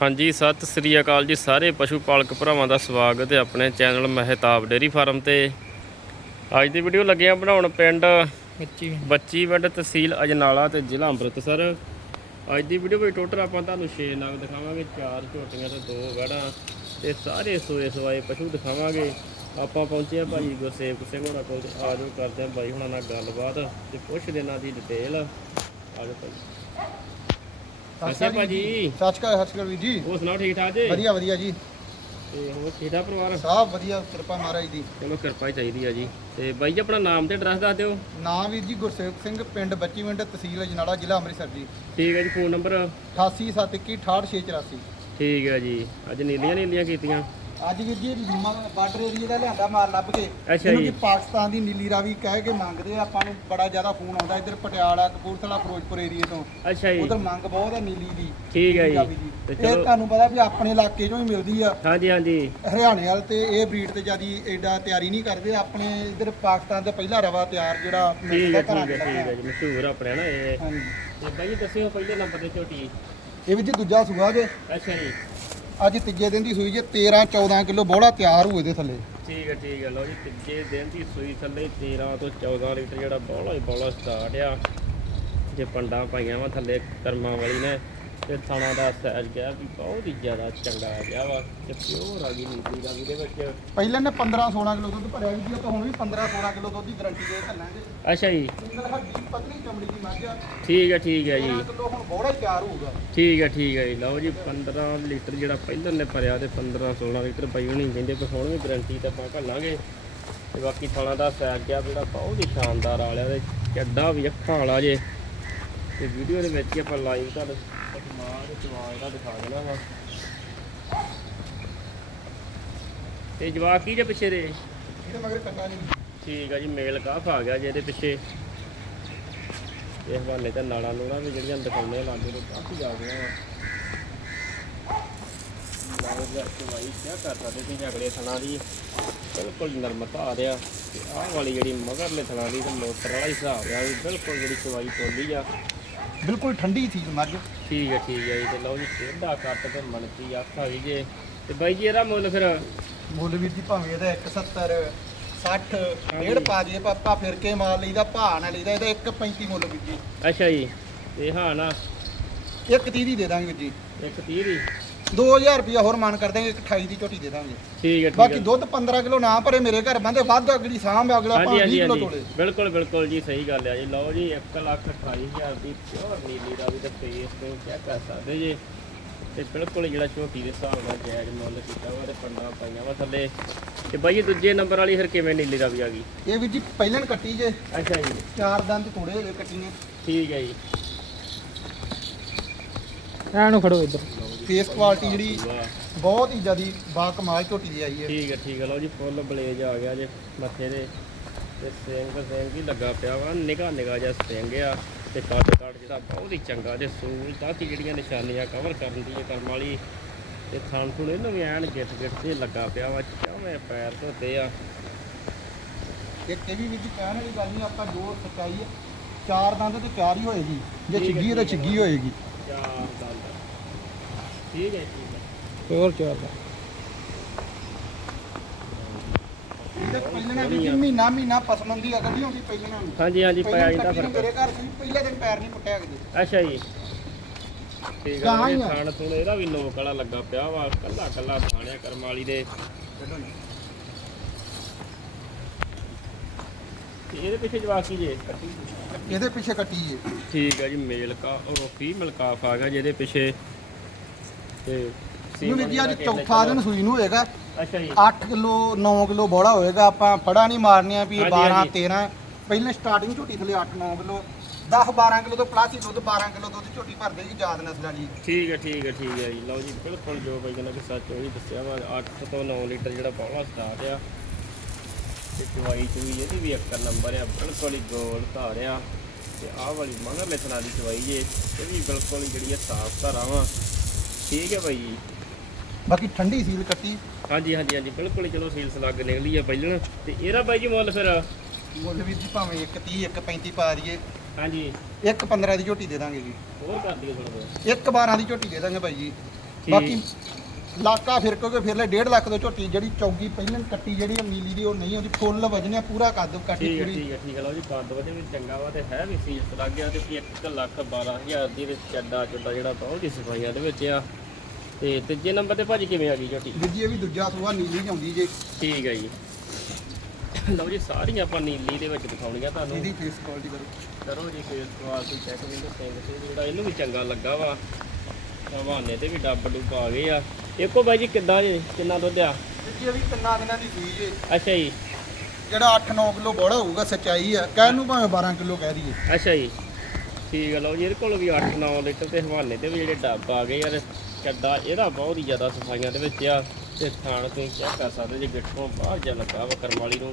ਹਾਂਜੀ ਸਤਿ ਸ੍ਰੀ ਅਕਾਲ ਜੀ ਸਾਰੇ ਪਸ਼ੂ ਪਾਲਕ ਭਰਾਵਾਂ ਦਾ ਸਵਾਗਤ ਹੈ ਆਪਣੇ ਚੈਨਲ ਮਹਿਤਾਬ ਡੇਰੀ ਫਾਰਮ ਤੇ। ਅੱਜ ਦੀ ਵੀਡੀਓ ਲੱਗੇ ਆ ਬਣਾਉਣ ਪਿੰਡ ਬੱਚੀ ਬੱਚੀ ਪਿੰਡ ਤਹਿਸੀਲ ਅਜਨਾਲਾ ਤੇ ਜ਼ਿਲ੍ਹਾ ਅੰਮ੍ਰਿਤਸਰ। ਅੱਜ ਦੀ ਵੀਡੀਓ ਵਿੱਚ ਟੋਟਲ ਆਪਾਂ ਤੁਹਾਨੂੰ 6 ਨਗ ਦਿਖਾਵਾਂਗੇ ਚਾਰ ਝੋਟੀਆਂ ਤੇ ਦੋ ਵੜਾ ਤੇ ਸਾਰੇ ਸੋਏ ਸਵਾਏ ਪਸ਼ੂ ਦਿਖਾਵਾਂਗੇ। ਆਪਾਂ ਪਹੁੰਚੇ ਆ ਭਾਈ ਗੁਰਸੇਵਕ ਸਿੰਘ ਹੋਣਾ ਕੋਲ ਤੇ ਆ ਜਾਓ ਕਰਦੇ ਆ ਬਾਈ ਹੁਣਾਂ ਨਾਲ ਗੱਲਬਾਤ ਤੇ ਪੁੱਛ ਦੇਣਾ ਦੀ ਡਿਟੇਲ ਆ ਜਾਓ ਭਾਈ। ਅੱਛਾ ਭਾਜੀ ਸਤਿ ਸ਼੍ਰੀ ਅਕਾਲ ਸਤਿ ਸ਼੍ਰੀ ਅਕਾਲ ਵੀਰ ਜੀ। ਹੋਰ ਸੁਣਾਓ ਠੀਕ ਠਾਕ ਜੀ? ਵਧੀਆ ਵਧੀਆ ਜੀ। ਤੇ ਹੋਰ ਕਿਹੜਾ ਪਰਿਵਾਰ? ਸਭ ਵਧੀਆ ਕਿਰਪਾ ਮਹਾਰਾਜ ਦੀ। ਚਲੋ ਕਿਰਪਾ ਹੀ ਚਾਹੀਦੀ ਆ ਜੀ। ਤੇ ਬਾਈ ਜੀ ਆਪਣਾ ਨਾਮ ਤੇ ਐਡਰੈਸ ਦੱਸ ਦਿਓ। ਨਾਮ ਵੀਰ ਜੀ ਗੁਰਸੇਵਕ ਸਿੰਘ ਪਿੰਡ ਬੱਚੀਵਿੰਡ ਤਹਿਸੀਲ ਅਜਨਾਲਾ ਜ਼ਿਲ੍ਹਾ ਅੰਮ੍ਰਿਤਸਰ ਜੀ। ਠੀਕ ਹੈ ਜੀ ਫੋਨ ਨੰਬਰ 8871686684 ਠੀਕ ਹੈ ਜੀ। ਅੱਜ ਨੀਲੀਆਂ ਨੀਲੀਆਂ ਕੀਤੀਆਂ। ਅੱਜ ਵੀਰ ਜੀ ਬਾਰਡਰ ਏਰੀਆ ਦਾ ਲਿਆਂਦਾ ਮਾਲ ਲੱਭ ਕੇ। ਅੱਛਾ ਜੀ। ਪਾਕਿਸਤਾਨ ਦੀ ਨੀਲੀ ਰਾਵੀ ਕਹਿ ਕੇ ਮੰਗਦੇ ਆ ਆਪਾਂ ਨੂੰ ਬੜਾ ਜ਼ਿਆਦਾ ਫੋਨ ਆਉਂਦਾ ਇੱਧਰ ਪਟਿਆਲਾ ਕਪੂਰਥਲਾ ਫਿਰੋਜ਼ਪੁਰ ਏਰੀਏ ਤੋਂ। ਅੱਛਾ ਜੀ। ਉਧਰ ਮੰਗ ਬਹੁਤ ਹੈ ਨੀਲੀ ਦੀ ਠੀਕ ਹੈ ਜੀ। ਦੀ। ਤੇ ਤੁਹਾਨੂੰ ਪਤਾ ਵੀ ਆਪਣੇ ਇਲਾਕੇ 'ਚੋਂ ਹੀ ਮਿਲਦੀ ਆ। ਹਾਂਜੀ ਹਾਂਜੀ। ਹਰਿਆਣੇ ਵਾਲ ਤੇ ਇਹ ਬਰੀਡ ਤੇ ਜਿਆਦੀ ਐਡਾ ਤਿਆਰੀ ਨਹੀਂ ਕਰਦੇ ਆਪਣੇ ਇਧਰ ਪਾਕਿਸਤਾਨ ਦਾ ਪਹਿਲਾ ਰਵਾ ਤਿਆਰ ਜਿਹੜਾ ਮਿਲਦਾ ਘਰਾਂ 'ਚ ਠੀਕ ਹੈ। ਜੀ ਮਸ਼ਹੂਰ ਆਪਣੇ ਨਾ ਇਹ। ਹਾਂਜੀ। ਤੇ ਬਾਈ ਦੱਸਿਓ ਪਹਿਲੇ ਨੰਬਰ ਤੇ ਝੋਟੀ। ਇਹ ਵੀ ਜੀ ਦੂਜਾ ਸੂਆ ਜੇ। ਅੱਛਾ ਜੀ। ਅੱਜ ਤੀਜੇ ਦਿਨ ਦੀ ਸੂਈ ਜੇ 13 14 ਕਿਲੋ ਬੋੜਾ ਤਿਆਰ ਹੋਏ ਦੇ ਥੱਲੇ। ਠੀਕ ਹੈ ਠੀਕ ਹੈ। ਲਓ ਜੀ, ਤੀਜੇ ਦਿਨ ਦੀ ਸੂਈ ਥੱਲੇ 13 ਤੋਂ 14 ਲੀਟਰ ਜਿਹੜਾ ਬੋਲਾ ਹੀ ਬੋਲਾ ਸਟਾਰਟ ਆ। ਜੇ ਪੰਡਾਂ ਪਾਈਆਂ ਵਾ ਥੱਲੇ ਕਰਮਾਂ ਵਾਲੀ ਨੇ। ਤੇ ਥਾਣਾ ਦਾ ਸਾਈਜ਼ ਗਿਆ ਵੀ ਬਹੁਤ ਹੀ ਜ਼ਿਆਦਾ ਚੰਗਾ ਆ ਗਿਆ ਵਾ ਤੇ ਪਿਓਰ ਆ ਗਈ ਨੀਲੀ ਦਾ ਦੇ ਵਿੱਚ। ਪਹਿਲਾਂ ਨੇ 15 16 ਕਿਲੋ ਦੁੱਧ ਭਰਿਆ ਜੀ ਤਾਂ ਹੁਣ ਵੀ 15 16 ਕਿਲੋ ਦੁੱਧ ਦੀ ਗਾਰੰਟੀ ਦੇ ਥੱਲਾਂਗੇ ਅੱਛਾ ਜੀ। ਸਿੰਗਲ ਹੱਡੀ ਪਤਲੀ ਚਮੜੀ ਦੀ ਮੱਝ ਆ। ਠੀਕ ਹੈ ਠੀਕ ਹੈ ਜੀ। 13 ਕਿਲੋ ਹੁਣ ਬੋੜਾ ਤਿਆਰ ਹੋਊਗਾ। ਠੀਕ ਹੈ ਠੀਕ ਹੈ ਜੀ। ਲਓ ਜੀ 15 ਲੀਟਰ ਜਿਹੜਾ ਪਹਿਲਾਂ ਨੇ ਭਰਿਆ ਤੇ 15 16 ਲੀਟਰ ਪਈ ਹੋਣੀ ਕਹਿੰਦੇ ਪਰ ਹੁਣ ਵੀ ਗਾਰੰਟੀ ਤੇ ਆਪਾਂ ਘੱਲਾਂਗੇ। ਤੇ ਬਾਕੀ ਥਾਣਾ ਦਾ ਸਾਈਜ਼ ਗਿਆ ਜਿਹੜਾ ਬਹੁਤ ਹੀ ਸ਼ਾਨਦਾਰ ਵਾਲਿਆ ਤੇ ਚੱਡਾ ਵੀ ਅੱਖਾਂ ਵਾਲਾ ਜੇ। ਤੇ ਵੀਡੀਓ ਦੇ ਵਿੱਚ ਆਪਾਂ ਲਾਈਵ ਤੁਹਾਨੂੰ ਤੇ ਜਵਾਬ ਦਾ ਦਿਖਾ ਦੇਣਾ ਵਾ ਤੇ ਜਵਾਬ ਕੀ ਜੇ ਪਿੱਛੇ ਦੇ? ਇਹਦੇ ਮਗਰ ਕੰਗਾ ਨਹੀਂ। ਠੀਕ ਆ ਜੀ ਮੇਲ ਕਾਫ ਆ ਗਿਆ ਜਿਹਦੇ ਪਿੱਛੇ। ਇਸ ਹਵਾਲੇ ਤੇ ਨਾਲਾਂ ਨੂਲਾਂ ਵੀ ਜਿਹੜੀਆਂ ਦਿਖਾਉਂਦੇ ਲਾਗੇ ਤੋਂ ਕਾਫੀ ਆ ਗਈਆਂ ਵਾ ਲਾਗੇ ਦਾ ਚਵਾਈ ਕਿਆ ਕਰ ਸਕਦੇ ਤੁਸੀਂ ਅਗਲੇ ਥਣਾ ਦੀ? ਬਿਲਕੁਲ ਨਰਮਤਾ ਆ ਰਿਹਾ ਤੇ ਆਹ ਵਾਲੀ ਜਿਹੜੀ ਮਗਰਲੇ ਥਣਾ ਦੀ ਤੇ ਮੋਟਰ ਵਾਲਾ ਹੀ ਹਿਸਾਬ ਆ ਵੀ ਬਿਲਕੁਲ ਜਿਹੜੀ ਚਵਾਈ ਤੋਲੀ ਆ। ਬਿਲਕੁਲ ਠੰਡੀ ਸੀ ਮੱਝ। ਠੀਕ ਹੈ ਠੀਕ ਹੈ ਜੀ ਤੇ ਲਓ ਜੀ ਟੇਢਾ ਕੱਟ ਤੇ ਮਣਕੀ ਆਖਾ ਵੀ ਜੇ। ਤੇ ਬਾਈ ਜੀ ਇਹਦਾ ਮੁੱਲ ਫਿਰ? ਮੁੱਲ ਵੀਰ ਜੀ ਭਾਵੇਂ ਇਹਦਾ 170 60 ਡੇਢ ਪਾ ਦਈਏ ਪਾਪਾ ਫਿਰ ਕੇ ਮਾਲ ਲਈਦਾ ਭਾਅ ਨਾਲ ਲਈਦਾ ਇਹਦਾ 135 ਮੁੱਲ ਵੀਰ ਜੀ। ਅੱਛਾ ਜੀ ਤੇ ਹਾਂ ਨਾ। ਇੱਕ 30 ਦੀ ਦੇ ਦਾਂਗੇ ਵੀਰ ਜੀ। ਇੱਕ 30 ਦੀ? 2000 ਰੁਪਇਆ ਹੋਰ ਮਾਨ ਕਰ ਦਾਂਗੇ ਇੱਕ 28 ਦੀ ਝੋਟੀ ਦੇ ਦਾਂਗੇ ਠੀਕ ਹੈ ਠੀਕ ਬਾਕੀ ਹੈ। ਦੁੱਧ 15 ਕਿਲੋ ਨਾ ਭਰੇ ਮੇਰੇ ਘਰ ਬੰਦੇ ਵੱਧ ਅਗਲੀ ਸਾਂਭ ਅਗਲਾ ਹਾਂਜੀ ਭਾਵੇਂ 20 ਹਾਂਜੀ ਕਿਲੋ ਹਾਂਜੀ। ਤੋਲੇ। ਬਿਲਕੁਲ ਬਿਲਕੁਲ ਜੀ ਸਹੀ ਗੱਲ ਹੈ ਜੀ। ਲਓ ਜੀ 1 ਲੱਖ 28000 ਦੀ ਪਿਓਰ ਨੀਲੀ ਦਾ ਵੀ ਤੇ ਫੇਸ ਤੇ ਚੈੱਕ ਕਰ ਸਕਦੇ ਜੀ। ਤੇ ਬਿਲਕੁਲ ਜਿਹੜਾ ਝੋਟੀ ਦੇ ਹਿਸਾਬ ਨਾਲ ਜਾਇਜ਼ ਮੁੱਲ ਕੀਤਾ ਵਾ ਤੇ ਪੰਡਾ ਪਾਈਆਂ ਵਾ ਥੱਲੇ। ਤੇ ਬਾਈ ਇਹ ਦੂਜੇ ਨੰਬਰ ਵਾਲੀ ਫਿਰ ਕਿਵੇਂ ਨੀਲੀ ਦਾ ਵੀ ਆ ਗਈ? ਇਹ ਵੀਰ ਜੀ ਪਹਿਲਾਂ ਕੱਟੀ ਜੇ। ਅੱਛਾ ਜੀ। ਚਾਰ ਦੰਦ ਥੋੜੇ ਹੋਏ ਕੱਟੀ ਨੇ। ਠੀਕ ਹੈ ਜੀ। ਐਨੂੰ ਖੜੋ ਇੱਧਰ। ਫੇਸ ਕੁਆਲਿਟੀ ਜਿਹੜੀ ਬਹੁਤ ਹੀ ਜ਼ਿਆਦੀ ਬਾ ਕਮਾਲ ਝੋਟੀ ਦੀ ਆਈ ਹੈ। ਠੀਕ ਹੈ ਠੀਕ ਹੈ। ਲਓ ਜੀ ਫੁੱਲ ਬਲੇਜ ਆ ਗਿਆ ਜੇ ਮੱਥੇ ਦੇ। ਤੇ ਸਿੰਘ ਸਿੰਘ ਵੀ ਲੱਗਾ ਪਿਆ ਵਾ ਨਿਗਾ ਨਿਗਾ ਜਿਹਾ ਸਿੰਘ ਆ। ਤੇ ਕੱਦ ਕੱਟ ਜਿਹੜਾ ਬਹੁਤ ਹੀ ਚੰਗਾ ਤੇ ਸੂਲ ਤਾਤੀ ਜਿਹੜੀਆਂ ਨਿਸ਼ਾਨੀਆਂ ਕਵਰ ਕਰਨ ਦੀ ਇਹ ਕਰਮ ਵਾਲੀ। ਤੇ ਥਾਣ ਥੁਣ ਇਹਨੂੰ ਵੀ ਐਨ ਗਿੱਟ ਗਿੱਟ ਤੇ ਲੱਗਾ ਪਿਆ ਵਾ ਚਾਵੇਂ ਪੈਰ ਧੋਤੇ ਆ। ਇੱਕ ਇਹ ਵੀ ਜੀ ਕਹਿਣ ਵਾਲੀ ਗੱਲ ਨਹੀਂ ਆਪਾਂ ਜੋ ਸੱਚਾਈ ਹੈ ਚਾਰ ਦੰਦ ਤੇ ਚਾਰ ਹੀ ਹੋਏਗੀ ਜੇ ਹੈ, ਛਿੱਗੀ ਹੈ ਤਾਂ ਹੈ। ਛਿੱਗੀ ਹੋਏਗੀ। ਚਾਰ ਦੰਦ। ਠੀਕ ਹੈ ਠੀਕ ਹੈ। ਹੋਰ ਚਾਰ ਦਾ ਇਹਦੇ ਪਹਿਲਾਂ ਵੀ ਮਹੀਨਾ ਮਹੀਨਾ ਪਸਮੰਦੀ ਅਗਦੀ ਹੁੰਦੀ ਪਹਿਲਾਂ ਨੂੰ। ਹਾਂਜੀ ਹਾਂਜੀ ਪਾਇਆ ਪਹਿਲਾਂ ਇਹਦਾ ਕੱਟੀ ਨੂੰ ਫ਼ਰਕ। ਮੇਰੇ ਘਰ ਸੀ ਪਹਿਲੇ ਦਿਨ ਪੈਰ ਨਹੀਂ ਪੁੱਟਿਆ ਕਿਤੇ ਅੱਛਾ ਜੀ। ਠੀਕ ਆ। ਥਾਣ ਥੁਣ ਇਹਦਾ ਵੀ ਨੋਕ ਵਾਲਾ ਲੱਗਾ ਪਿਆ ਵਾ ਕੱਲਾ ਕੱਲਾ ਥਾਣਿਆ ਕਰਮ ਵਾਲੀ ਦੇ। ਤੇ ਇਹਦੇ ਪਿੱਛੇ ਜਵਾਕ ਕੀ ਜੇ? ਇਹਦੇ ਪਿੱਛੇ ਕੱਟੀ ਏ ਠੀਕ ਹੈ ਜੀ ਮੇਲ ਕਾ ਉਹ ਫੀਮੇਲ ਕਾਫ ਆ ਗਿਆ ਜਿਹਦੇ ਪਿੱਛੇ ਤੇ ਇਹਨੂੰ ਵੀ ਜੀ ਅੱਜ ਚੌਥਾ ਦਿਨ ਸੂਈ ਨੂੰ ਹੋਏਗਾ। ਅੱਛਾ ਜੀ। 8 ਕਿਲੋ 9 ਕਿਲੋ ਬੋੜਾ ਹੋਏਗਾ। ਆਪਾਂ ਫੜਾ ਨਹੀਂ ਮਾਰਨੀਆਂ ਵੀ ਹਾਂਜੀ, 12 ਹਾਂਜੀ। 13 ਪਹਿਲਾਂ ਸਟਾਰਟਿੰਗ ਝੋਟੀ ਥਲੇ 8 9 ਕਿਲੋ। 10 12 ਕਿਲੋ ਤੋਂ ਪਲਾਸੀ ਦੁੱਧ 12 ਕਿਲੋ ਦੁੱਧ ਝੋਟੀ ਭਰ ਦੇਗੀ ਯਾਦ ਨਸਲ ਵਾਲੀ ਠੀਕ ਹੈ ਠੀਕ ਹੈ ਠੀਕ ਹੈ ਜੀ। ਲਓ ਜੀ ਬਿਲਕੁਲ ਜੋ ਬਾਈ ਕਹਿੰਦਾ ਕਿ ਸੱਚ ਉਹੀ ਦੱਸਿਆ ਵਾ 8 ਤੋਂ 9 ਲੀਟਰ ਜਿਹੜਾ ਪੌਲਾ ਸਟਾਰਟ ਆ। ਤੇ ਚਵਾਈ ਚੂਈ ਇਹਦੀ ਵੀ ਇੱਕ ਨੰਬਰ ਆ ਬਿਲਕੁਲ ਹੀ ਗੋਲ ਧਾਰ ਆ। ਤੇ ਆਹ ਵਾਲੀ ਮਗਰ ਲਿਖਣਾ ਦੀ ਚਵਾਈ ਜੇ ਇਹ ਵੀ ਬਿਲਕੁਲ ਜਿਹੜੀ ਆ ਸਾਫ਼ ਧਾਰਾਂ ਵਾ। ਠੀਕ ਹੈ ਜੀ। ਬਾਕੀ ਠੰਡੀ ਸੀਲ ਕੱਟੀ। ਹਾਂਜੀ ਹਾਂਜੀ ਹਾਂਜੀ। ਬਿਲਕੁਲ ਹੀ ਚਲੋ ਸੀਲਸ ਲੱਗ ਨਿਕਲੀ ਆ ਪਹਿਲਾਂ ਤੇ ਇਹਦਾ ਬਾਈ ਜੀ ਮੁੱਲ ਫਿਰ? ਮੁੱਲ ਵੀਰ ਜੀ ਭਾਵੇਂ 1 30 1 35 ਪਾ ਦਈਏ। ਹਾਂਜੀ। 1 15 ਦੀ ਝੋਟੀ ਦੇ ਦਾਂਗੇ ਜੀ। ਹੋਰ ਕਰ ਦਿਓ ਥੋੜਾ ਬਹੁਤ। 1 12 ਦੀ ਝੋਟੀ ਦੇ ਦਾਂਗੇ ਭਾਈ ਜੀ। ਬਾਕੀ ਲਾਕਾ ਫਿਰ ਕੇ ਫਿਰ ਲੈ 1.5 ਲੱਖ ਤੋਂ ਝੋਟੀ ਜਿਹੜੀ ਚੌਗੀ ਪਹਿਲਾਂ ਕੱਟੀ ਜਿਹੜੀ ਨੀਲੀ ਦੀ ਉਹ ਨਹੀਂ ਆਉਂਦੀ ਫੁੱਲ ਵਜਨਿਆ ਪੂਰਾ ਕੱਦ ਕੱਟੀ ਠੀਕ ਹੈ ਪੂਰੀ। ਠੀਕ ਹੈ ਠੀਕ ਹੈ ਲਓ ਜੀ ਕੱਦ ਵਧੇ ਵੀ ਚੰਗਾ ਵਾ ਤੇ ਹੈ ਵੀ ਸੀਸ ਲੱਗ ਗਿਆ ਤੇ 1 ਲੱਖ 12000 ਦੀ ਤੇ ਚੱਡਾ ਚੁੱਡਾ ਜਿਹੜਾ ਬਹੁਤ ਹੀ ਸਫਾਈਆਂ ਦੇ ਵਿੱਚ ਆ। ਤੇ ਤੀਜੇ ਨੰਬਰ ਤੇ ਭਾਜੀ ਕਿਵੇਂ ਆ ਗਈ ਝੋਟੀ? ਵੀਰ ਜੀ ਇਹ ਵੀ ਦੂਜਾ ਸੂਆ ਨੀਲੀ ਚ ਆਉਂਦੀ ਜੇ। ਠੀਕ ਹੈ ਜੀ। ਲਓ ਜੀ ਸਾਰੀਆਂ ਆਪਾਂ ਨੀਲੀ ਦੇ ਵਿੱਚ ਦਿਖਾਉਣੀਆਂ ਤੁਹਾਨੂੰ। ਇਹਦੀ ਫੇਸ ਕੁਆਲਿਟੀ ਕਰੋ। ਕਰੋ ਜੀ ਫੇਸ ਕੁਆਲਿਟੀ ਚੈੱਕ ਵੀ ਸਿੰਘ ਤੇ ਜਿਹੜਾ ਇਹਨੂੰ ਵੀ ਚੰਗਾ ਲੱਗਾ ਵਾ। ਹਵਾਨੇ ਤੇ ਵੀ ਡੱਬ ਡੁੱਬ ਆ ਗਏ ਆ। ਇੱਕੋ ਬਾਈ ਜੀ ਕਿੱਦਾਂ ਜੀ ਕਿੰਨਾ ਦੁੱਧ ਆ? ਜੀ ਇਹ ਵੀ ਤਿੰਨਾਂ ਦਿਨਾਂ ਦੀ ਸੂਈ ਜੇ ਅੱਛਾ ਜੀ। ਜਿਹੜਾ 8-9 ਕਿਲੋ ਬੜਾ ਹੋਊਗਾ ਸੱਚਾਈ ਆ। ਕਹਿਣ ਨੂੰ ਭਾਵੇਂ 12 ਕਿਲੋ ਕਹਿ ਦਈਏ। ਅੱਛਾ ਜੀ। ਠੀਕ ਹੈ ਲਓ ਜੀ ਇਹਦੇ ਕੋਲ ਵੀ 8-9 ਲੀਟਰ ਤੇ ਹਵਾਨੇ ਤੇ ਵੀ ਜਿਹੜੇ ਡੱਬ ਆ ਗਏ ਯਾਰ ਚੱਡਾ ਇਹਦਾ ਬਹੁਤ ਹੀ ਜ਼ਿਆਦਾ ਸਫਾਈਆਂ ਦੇ ਵਿੱਚ ਆ। ਤੇ ਥਾਣ ਤੁਸੀਂ ਚੈੱਕ ਕਰ ਸਕਦੇ ਜੇ ਗਿੱਠੋਂ ਬਾਹਰ ਜਾ ਲੱਗਾ ਵਾ ਕਰਮ ਵਾਲੀ ਨੂੰ।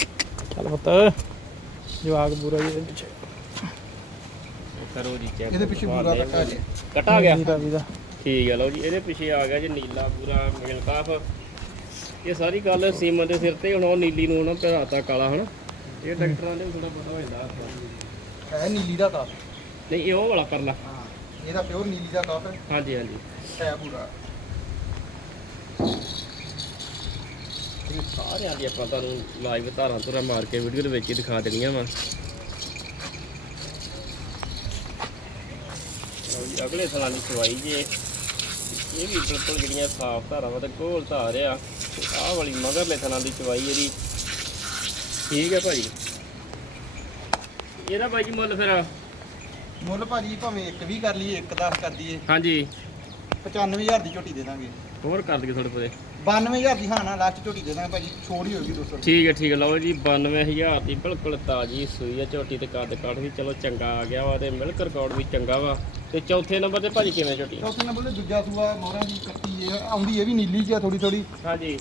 ਚੱਲ ਪੁੱਤ ਜਵਾਕ ਪੂਰਾ ਜੀ ਇਹਦੇ ਪਿੱਛੇ ਕਰੋ ਜੀ ਚੈੱਕ। ਇਹਦੇ ਪਿੱਛੇ ਪੂਰਾ ਕੱਟਾ ਜੇ ਕਟਾ ਗਿਆ? ਵੀਰਾ ਵੀਰਾ। ਠੀਕ ਹੈ ਲਓ ਜੀ ਇਹਦੇ ਪਿੱਛੇ ਆ ਗਿਆ ਜੀ ਨੀਲਾ ਪੂਰਾ ਮਿਲਕਾਫ ਇਹ ਸਾਰੀ ਗੱਲ ਸੀਮਨ ਦੇ ਸਿਰ ਤੇ ਹੁਣ ਉਹ ਨੀਲੀ ਨੂੰ ਉਹਨਾਂ ਭਰਾਤਾ ਕਾਲਾ ਹਨਾ? ਇਹ ਡਾਕਟਰਾਂ ਦੇ ਥੋੜਾ ਪਤਾ ਹੋ ਜਾਂਦਾ। ਹੈ ਨੀਲੀ ਦਾ ਕਾਫ। ਨਹੀਂ ਇਹ ਉਹ ਵਾਲਾ ਪਰਲਾ। ਹਾਂ ਇਹਦਾ ਪਿਓਰ ਨੀਲੀ ਦਾ ਕਾਫ ਹਾਂਜੀ ਹਾਂਜੀ। ਹੈ ਪੂਰਾ। ਇਹ ਸਾਰਿਆਂ ਦੀ ਆਪਾਂ ਤੁਹਾਨੂੰ ਲਾਈਵ ਧਾਰਾਂ ਧੁਰਾ ਮਾਰ ਕੇ ਵੀਡੀਓ ਦੇ ਵਿੱਚ ਹੀ ਦਿਖਾ ਦੇਣੀਆਂ ਵਾ। ਅਗਲੇ ਸਾਲਾਂ ਦੀ ਸਵਾਈ ਜੇ। ਇਹ ਵੀ ਬਿਲਕੁਲ ਜਿਹੜੀਆਂ ਸਾਫ਼ ਧਾਰਾਂ ਵਾ ਤੇ ਗੋਲ ਧਾਰ ਆ। ਆਹ ਵਾਲੀ ਮਗਰਲੇ ਥਲਾਂ ਦੀ ਚਵਾਈ ਇਹਦੀ। ਠੀਕ ਹੈ ਭਾਈ। ਇਹਦਾ ਭਾਈ ਜੀ ਮੁੱਲ ਫਿਰ? ਮੁੱਲ ਭਾਜੀ ਭਾਵੇਂ ਇੱਕ ਵੀ ਕਰ ਲਈਏ ਇੱਕ 10 ਕਰ ਦਈਏ। ਹਾਂਜੀ। 95000 ਦੀ ਝੋਟੀ ਦੇ ਦਾਂਗੇ। ਹੋਰ ਕਰ ਦਈਏ ਥੋੜੇ ਪਰੇ 92000 ਦੀ ਹਾਂ ਨਾ ਲਾਸਟ ਝੋਟੀ ਦੇ ਦਾਂਗੇ ਭਾਜੀ। ਛੋੜ ਹੀ ਹੋਏਗੀ 200 ਠੀਕ ਹੈ ਠੀਕ ਹੈ ਲਓ ਜੀ 92000 ਦੀ ਬਿਲਕੁਲ ਤਾਜੀ ਸੂਈ ਆ ਝੋਟੀ ਤੇ ਕੱਦ ਕੱਢ ਵੀ। ਚਲੋ ਚੰਗਾ ਆ ਗਿਆ ਵਾ ਤੇ ਮਿਲਕ ਰਿਕਾਰਡ ਵੀ ਚੰਗਾ ਵਾ। ਤੇ ਚੌਥੇ ਨੰਬਰ ਤੇ ਭਾਜੀ ਕਿਵੇਂ ਝੋਟੀ ਚੌਥੇ ਨੰਬਰ ਤੇ ਦੂਜਾ ਸੂਆ ਮੋਹਰਾਂ ਦੀ ਕੱਟੀ ਇਹ ਆਉਂਦੀ ਇਹ ਵੀ ਨੀਲੀ ਜਿਹਾ ਥੋੜੀ ਥੋੜੀ ਹਾਂਜੀ।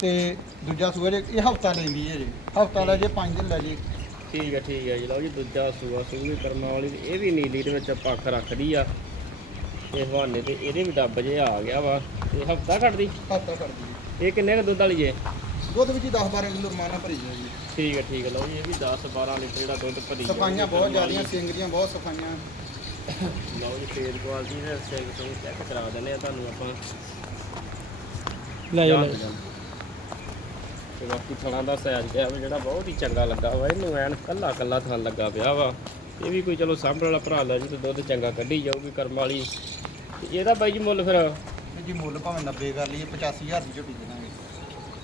ਤੇ ਦੂਜਾ ਸੂਆ ਜੇ ਇਹ ਹਫਤਾ ਲੈਂਦੀ ਹੈ ਜੇ। ਹਫਤਾ ਲੈ ਜੇ 5 ਦਿਨ ਲੈ ਜੇ। ਠੀਕ ਹੈ ਠੀਕ ਹੈ ਜੀ। ਲਓ ਜੀ ਦੂਜਾ ਸੂਆ ਸੂਈ ਕਰਮਾਂ ਵਾਲੀ ਇਹ ਵੀ ਨੀਲੀ ਦੇ ਵਿੱਚ ਪੱਖ ਰੱਖਦੀ ਆ। ਤੇ ਹਵਾਨੇ ਤੇ ਇਹਦੇ ਵੀ ਡੱਬ ਜੇ ਆ ਗਿਆ ਵਾ। ਤੇ ਹਫਤਾ ਕੱਢਦੀ? ਹਫਤਾ ਕਰਦੀ ਇਹ ਕਿੰਨੇ ਕੁ ਦੁੱਧ ਵਾਲੀ ਜੇ? ਦੁੱਧ ਵਿੱਚ 10 12 ਕਿਲੋ ਰਮਾਨਾ ਭਰੀ ਜਾਏਗੀ ਠੀਕ ਹੈ ਠੀਕ ਹੈ। ਲਓ ਜੀ ਇਹ ਵੀ 10 12 ਲੀਟਰ ਜਿਹੜਾ ਦੁੱਧ ਭਰੀ ਸਫਾਈਆਂ ਬਹੁਤ। ਜ਼ਿਆਦੀਆਂ ਸਿੰਗਰੀਆਂ ਬਹੁਤ ਸਫਾਈਆਂ। ਲਓ ਜੀ ਫੇਸ ਕੁਆਲਿਟੀ ਦੇ ਸਿੰਘ ਤੋਂ ਚੈੱਕ ਕਰਾ ਦਿੰਦੇ ਆ ਤੁਹਾਨੂੰ ਆਪਾਂ। ਲੈ ਜਾ ਲੈ ਜਾ। ਤੇ ਬਾਕੀ ਥਣਾ ਦਾ ਸਾਈਜ਼ ਕਿਹਾ ਵਾ ਜਿਹੜਾ ਬਹੁਤ ਹੀ ਚੰਗਾ ਲੱਗਾ ਵਾ ਇਹਨੂੰ ਐਨ ਕੱਲਾ ਕੱਲਾ ਥਣ ਲੱਗਾ ਪਿਆ ਵਾ। ਇਹ ਵੀ ਕੋਈ ਚਲੋ ਸਾਂਭਣ ਵਾਲਾ ਭਰਾ ਲੈ ਜੀ ਤੇ ਦੁੱਧ ਚੰਗਾ ਕੱਢੀ ਜਾਊਗੀ ਕਰਮ ਵਾਲੀ। ਤੇ ਇਹਦਾ ਬਾਈ ਜੀ ਮੁੱਲ ਫਿਰ? ਤੇ ਜੀ ਮੁੱਲ ਭਾਵੇਂ 90 ਕਰ ਲਈਏ 85000 ਦੀ ਝੋਟੀ ਦੇ ਦਾਂਗੇ।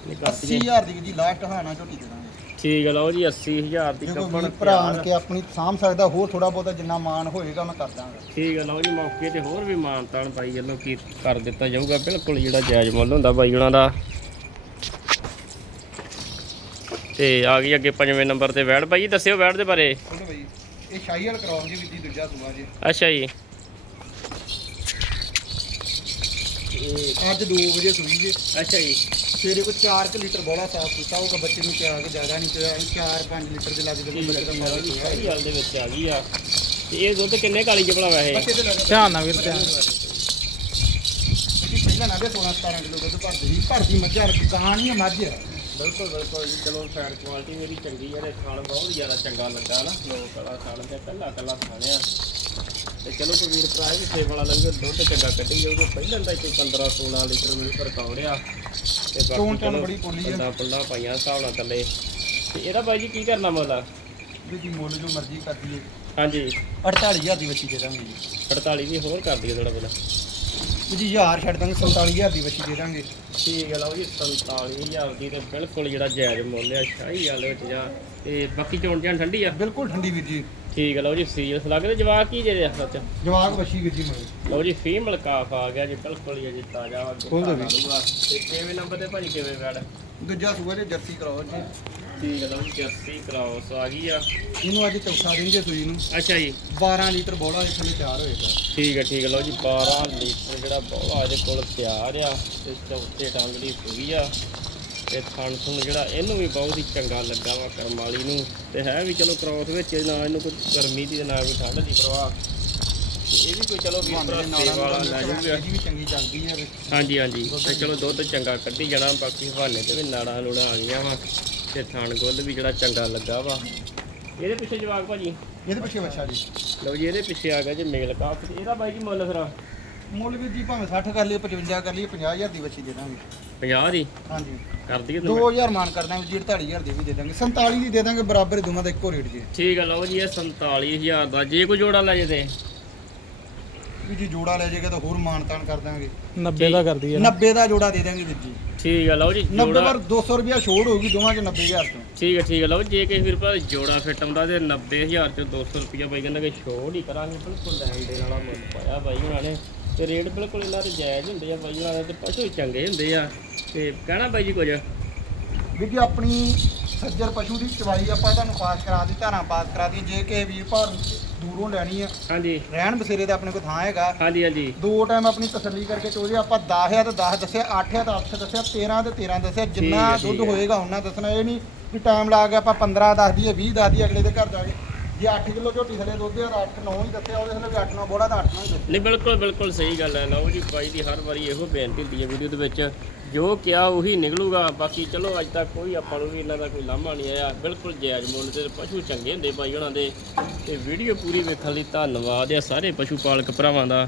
ਨਿਕਾਸੀਏ 80000 ਦੀ ਜੀ ਲਾਸਟ ਹਾਨਾ ਝੋਟੀ ਦੇ ਦਾਂਗੇ। ਠੀਕ ਲਓ ਜੀ 80000 ਦੀ ਕੱਪਣ ਵੀਰ ਭਰਾ ਆਣ ਕੇ ਆਪਣੀ ਸਾਂਭ ਸਕਦਾ ਹੋਰ ਥੋੜਾ ਬਹੁਤਾ ਜਿੰਨਾ ਮਾਨ ਹੋਏਗਾ ਮੈਂ ਕਰ ਦਾਂਗਾ। ਠੀਕ ਲਓ ਜੀ ਮੌਕੇ ਤੇ ਹੋਰ ਵੀ ਮਾਨਤਾਨ ਬਾਈ ਵੱਲੋਂ ਕੀ ਕਰ ਦਿੱਤਾ ਜਾਊਗਾ ਬਿਲਕੁਲ ਜਿਹੜਾ ਜਾਇਜ਼ ਮੁੱਲ ਹੁੰਦਾ ਬਾਈ ਉਹਨਾਂ ਦਾ। ਤੇ ਆ ਗਈ ਅੱਗੇ ਪੰਜਵੇਂ ਨੰਬਰ ਤੇ ਵੈੜ ਬਾਈ ਦੱਸਿਓ ਵੈੜ ਦੇ ਬਾਰੇ। ਬੋਲੋ ਬਈ ਇਹ ਸ਼ਾਹੀ ਵਾਲ ਕਰਾਉਂ ਜੀ ਵੀ ਜੀ ਦੂਜਾ ਸੂਆ ਜੀ। ਅੱਛਾ ਜੀ। ਇਹ ਅੱਜ 2 ਵਜੇ ਸੂਈ ਜੀ ਅੱਛਾ ਜੀ। ਸਵੇਰੇ ਕੋ 4 ਲੀਟਰ ਬੋਲਾ ਸਾਫ਼ ਕੀਤਾ ਹੋਊਗਾ ਬੱਚੇ ਨੂੰ ਪਿਆ ਕੇ ਜ਼ਿਆਦਾ ਨਹੀਂ ਪਿਆ 4-5 ਲੀਟਰ ਦੇ ਲੱਗ ਜਾਂਦੇ ਬੱਚੇ ਦਾ ਮਾੜਾ ਸੂਆ ਸਹੀ ਗੱਲ ਦੇ ਵਿੱਚ ਆ ਗਈ ਆ। ਤੇ ਇਹ ਦੁੱਧ ਕਿੰਨੇ ਕਾਲੀ ਵੈਸੇ? ਬੱਚੇ ਦੇ ਲੱਗ ਧਿਆਨ ਨਾਲ ਵੀਰ ਧਿਆਨ ਪਹਿਲਾਂ ਨਾ ਦੇ 16-17 ਕਿਲੋ ਦੁੱਧ ਭਰਦੀ ਸੀ ਭਰਦੀ ਮੱਝਾਂ ਗਾਂ ਨਹੀਂ ਮੱਝ ਬਿਲਕੁਲ ਬਿਲਕੁਲ ਜੀ ਚਲੋ ਫੈਟ ਕੁਆਲਿਟੀ ਮੇਰੀ ਚੰਗੀ ਹੈ ਤੇ ਖਾਣ ਬਹੁਤ ਜ਼ਿਆਦਾ ਚੰਗਾ ਲੱਗਾ ਨਾ। ਲੋਕ ਵਾਲਾ ਖਾਣ ਤੇ ਕੱਲਾ ਕੱਲਾ ਖਾਣਿਆ। ਤੇ ਚਲੋ ਕੋਈ ਵੀਰ ਭਰਾ ਵੀ ਸੇਵ ਵਾਲਾ ਲੰਗੇ ਦੁੱਧ ਚੰਗਾ ਕੱਢੀ ਜਾਊਗਾ ਪਹਿਲਾਂ ਤਾਂ ਇੱਥੇ 15 16 ਲੀਟਰ ਮਿਲ ਰਿਕਾਰਡਿਆ ਤੇ ਚੋਣ ਚਲੋ ਬੜੀ ਪੋਲੀ ਆ। ਪੰਡਾ ਪਾਈਆਂ ਹਿਸਾਬ ਨਾਲ ਥੱਲੇ ਤੇ ਇਹਦਾ ਬਾਈ ਜੀ ਕੀ ਕਰਨਾ ਮੁੱਲ ਆ? ਜੀ ਮੁੱਲ ਜੋ ਮਰਜ਼ੀ ਕਰ ਦਈਏ। ਹਾਂਜੀ। 48000 ਦੀ ਬੱਚੀ ਦੇ ਦਾਂਗੇ ਜੀ। 48 ਦੀ ਹੋਰ ਕਰ ਦਈਏ ਥੋੜਾ ਬੋਲਾ ਜੀ ਹਜ਼ਾਰ ਛੱਡ ਦਾਂਗੇ 47000 ਦੀ ਬੱਚੀ ਦੇ ਦਾਂਗੇ। ਠੀਕ ਹੈ ਲਓ ਜੀ 47000 ਦੀ ਤੇ ਬਿਲਕੁਲ ਜਿਹੜਾ ਜਾਇਜ਼ ਮੁੱਲ ਆ ਸ਼ਾਹੀ ਵਾਲੇ ਵਿੱਚ ਜਾਂ। ਤੇ ਬਾਕੀ ਚੋਣ ਜਾਨ ਠੰਡੀ ਆ? ਬਿਲਕੁਲ ਠੰਡੀ ਵੀਰ ਜੀ। ਠੀਕ ਹੈ ਲਓ ਜੀ ਸੀਰੀਅਸ ਲੱਗਦੇ ਜਵਾਕ ਕੀ ਜੇ ਸੱਚ। ਜਵਾਕ ਬੱਚੀ ਵੀਰ ਜੀ ਮਗਰ ਲਓ ਜੀ ਫੀਮੇਲ ਕਾਫ ਆ ਗਿਆ ਜੀ ਬਿਲਕੁਲ ਹੀ ਅਜੇ ਤਾਜ਼ਾ। ਵਾ। ਖੋਲ। ਤੇ ਕਿਵੇਂ ਨੰਬਰ ਤੇ ਭਾਜੀ ਕਿਵੇਂ ਵੈੜ ਦੂਜਾ ਸੂਆ ਜੇ ਜਰਸੀ ਕਰਾਓ ਜੀ ਠੀਕ ਹੈ ਲਓ ਜੀ 80 ਕਰਾਓ ਸੋ ਆ। ਗਈ ਆ ਇਹਨੂੰ ਅੱਜ ਚੌਥਾ ਦਿਨ ਜੇ ਸੂਈ ਨੂੰ। ਅੱਛਾ ਜੀ। 12 ਲੀਟਰ ਬੋਲਾ ਇਹ ਥੱਲੇ ਤਿਆਰ ਹੋਏਗਾ ਠੀਕ ਹੈ ਠੀਕ ਹੈ ਲਓ ਜੀ 12 ਲੀਟਰ ਜਿਹੜਾ ਬੋਲਾ ਇਹਦੇ ਕੋਲ ਤਿਆਰ ਆ। ਤੇ ਚੌਥੇ ਟੰਗ ਦੀ ਸੂਈ ਆ। ਤੇ ਥਣ ਥੁਣ ਜਿਹੜਾ ਇਹਨੂੰ ਵੀ ਬਹੁਤ ਹੀ ਚੰਗਾ ਲੱਗਾ ਵਾ ਕਰਮ ਵਾਲੀ ਨੂੰ। ਤੇ ਹੈ ਵੀ ਚਲੋ ਕ੍ਰੋਸ ਵਿੱਚ ਨਾ ਇਹਨੂੰ ਕੋਈ ਗਰਮੀ ਦੀ ਨਾ ਕੋਈ ਠੰਡ ਦੀ ਪ੍ਰਵਾਹ। ਇਹ ਵੀ ਕੋਈ ਚਲੋ ਵੀ ਭਾਂਡੇ ਭਰਾ ਵਾਲਾ ਲੈ ਜੀ ਵੀ ਚੰਗੀ ਚੱਲਦੀ ਹੈ ਹਾਂਜੀ ਹਾਂਜੀ। ਤੇ ਚਲੋ ਦੁੱਧ ਚੰਗਾ ਕੱਢੀ ਜਾਣਾ ਬਾਕੀ ਹਵਾਨੇ ਤੇ ਵੀ ਨਾੜਾਂ ਨੂੜਾਂ ਆ ਗਈਆਂ ਵਾ। ਤੇ ਥਣ ਗੁੱਲ ਵੀ ਜਿਹੜਾ ਚੰਗਾ ਲੱਗਾ ਵਾ। ਇਹਦੇ ਪਿੱਛੇ ਜਵਾਕ ਭਾਜੀ? ਇਹਦੇ ਪਿੱਛੇ ਬੱਚਾ ਜੀ। ਲਓ ਜੀ ਇਹਦੇ ਪਿੱਛੇ ਆ ਗਿਆ ਜੀ ਮੇਲ ਕਾਫ। ਇਹਦਾ ਬਾਈ ਜੀ ਮੁੱਲ ਫਿਰ? ਮੁੱਲ ਵੀ ਜੀ ਭਾਵੇਂ 60 ਕਰ ਲਈਏ 55 ਕਰ ਲਈਏ 50000 ਦੀ ਬੱਚੀ ਦੇ ਦਾਂਗੇ। 50 ਦੀ? ਹਾਂਜੀ। ਕਰ ਦਈਏ 2000 ਮਾਨ ਕਰ ਦਾਂਗੇ ਜੀ 48000 ਦੀ ਵੀ ਦੇ ਦਾਂਗੇ। 47 ਦੀ ਦੇ ਦਾਂਗੇ ਬਰਾਬਰ ਹੀ ਦੋਵਾਂ ਦਾ ਇੱਕੋ ਰੇਟ ਜੀ। ਠੀਕ ਹੈ ਲਓ ਜੀ ਇਹ 47000 ਦਾ। ਜੇ ਕੋਈ ਜੋੜਾ ਲੈ ਜੇ ਤੇ? ਵੀ ਜੀ ਜੋੜਾ ਲੈ ਜਾਏਗਾ ਤਾਂ ਹੋਰ ਮਾਨ ਤਾਨ ਕਰ ਦਾਂਗੇ। 90 ਦਾ ਕਰਦੀ ਹੈ 90 ਦਾ ਜੋੜਾ ਦੇ ਦਾਂਗੇ ਵੀਰ ਜੀ। ਠੀਕ ਹੈ ਲਓ ਜੀ 90 ਜੋੜਾ ਪਰ 200 ਰੁਪਿਆ ਛੋੜ ਹੋਊਗੀ ਦੋਵਾਂ ਚ 90000 ਤੋਂ ਠੀਕ ਹੈ ਠੀਕ ਹੈ ਲਓ ਜੇ ਕਿਸੇ ਵੀਰ ਜੋੜਾ ਫਿੱਟ ਆਉਂਦਾ ਤੇ 90000 ਚ 200 ਰੁਪਿਆ ਬਾਈ ਕਹਿੰਦਾ ਕਿ ਛੋੜ ਹੀ ਕਰਾਂਗੇ। ਬਿਲਕੁਲ ਲੈਣ ਦੇਣ ਵਾਲਾ ਮੁੱਲ ਪਾਇਆ ਬਾਈ ਹੁਣਾਂ ਨੇ। ਤੇ ਰੇਟ ਬਿਲਕੁਲ ਇਹਨਾਂ ਦੇ ਜਾਇਜ਼ ਹੁੰਦੇ ਆ ਬਾਈ ਦੇ ਤੇ ਪਸ਼ੂ ਵੀ ਚੰਗੇ ਹੁੰਦੇ ਆ। ਤੇ ਕਹਿਣਾ ਬਾਈ ਜੀ ਕੁਝ? ਵੀਰ ਜੀ ਆਪਣੀ ਸੱਜਰ ਪਸ਼ੂ ਦੀ ਚਵਾਈ ਆਪਾਂ ਤੁਹਾਨੂੰ ਪਾਸ ਕਰਾ ਦੀ ਧਾਰਾਂ ਪਾਸ ਕਰਾ ਦੀ ਜੇ ਕਿਸੇ ਵੀਰ ਭਰ ਦੂਰੋਂ ਲੈਣੀ ਆ। ਹਾਂਜੀ। ਰਹਿਣ ਬਸੇਰੇ ਦਾ ਆਪਣੇ ਕੋਲ ਥਾਂ ਹੈਗਾ। ਹਾਂਜੀ ਹਾਂਜੀ। ਦੋ ਟਾਈਮ ਆਪਣੀ ਤਸੱਲੀ ਕਰਕੇ ਚੋਜੇ ਆਪਾਂ 10 ਆ ਤਾਂ 10 ਦੱਸਿਆ 8 ਆ ਤਾਂ 8 ਦੱਸਿਆ 13 ਤੇ 13 ਦੱਸਿਆ ਜਿੰਨਾ ਦੁੱਧ। ਹੋਏਗਾ ਉਹਨਾਂ ਦੱਸਣਾ। ਇਹ ਨਹੀਂ ਕਿ ਟਾਈਮ ਲਾ ਕੇ ਆਪਾਂ 15 ਦੱਸ ਦਈਏ 20 ਦੱਸ ਦਈਏ ਅਗਲੇ ਦੇ ਘਰ ਜਾ ਕੇ ਜੇ 8 ਕਿਲੋ ਝੋਟੀ ਥੱਲੇ ਦੁੱਧ ਆ 8 9 ਹੀ ਦੱਸਿਆ ਉਹਦੇ ਥਲੇ ਵੀ 8 9 ਬੋੜਾ ਤਾਂ 8 9 ਹੀ ਦੱਸਿਆ ਨਹੀਂ, ਬਿਲਕੁਲ ਬਿਲਕੁਲ ਸਹੀ ਗੱਲ ਹੈ। ਲਓ ਜੀ, ਬਾਈ ਦੀ ਹਰ ਵਾਰੀ ਇਹੋ ਬੇਨਤੀ ਹੁੰਦੀ ਹੈ ਵੀਡੀਓ ਦੇ ਵਿੱਚ। ਜੋ ਕਿਹਾ ਉਹੀ ਨਿਕਲੂਗਾ। ਬਾਕੀ ਚਲੋ, ਅੱਜ ਤੱਕ ਕੋਈ ਆਪਾਂ ਨੂੰ ਵੀ ਇਹਨਾਂ ਦਾ ਕੋਈ ਲਾਮਾ ਨਹੀਂ ਆਇਆ। ਬਿਲਕੁਲ ਜਾਇਜ਼ ਮੁੱਲ ਤੇ ਪਸ਼ੂ ਚੰਗੇ ਹੁੰਦੇ ਬਾਈ ਉਹਨਾਂ ਦੇ। ਤੇ ਵੀਡੀਓ ਪੂਰੀ ਵੇਖਣ ਲਈ ਧੰਨਵਾਦ ਆ ਸਾਰੇ ਪਸ਼ੂ ਪਾਲਕ ਭਰਾਵਾਂ ਦਾ।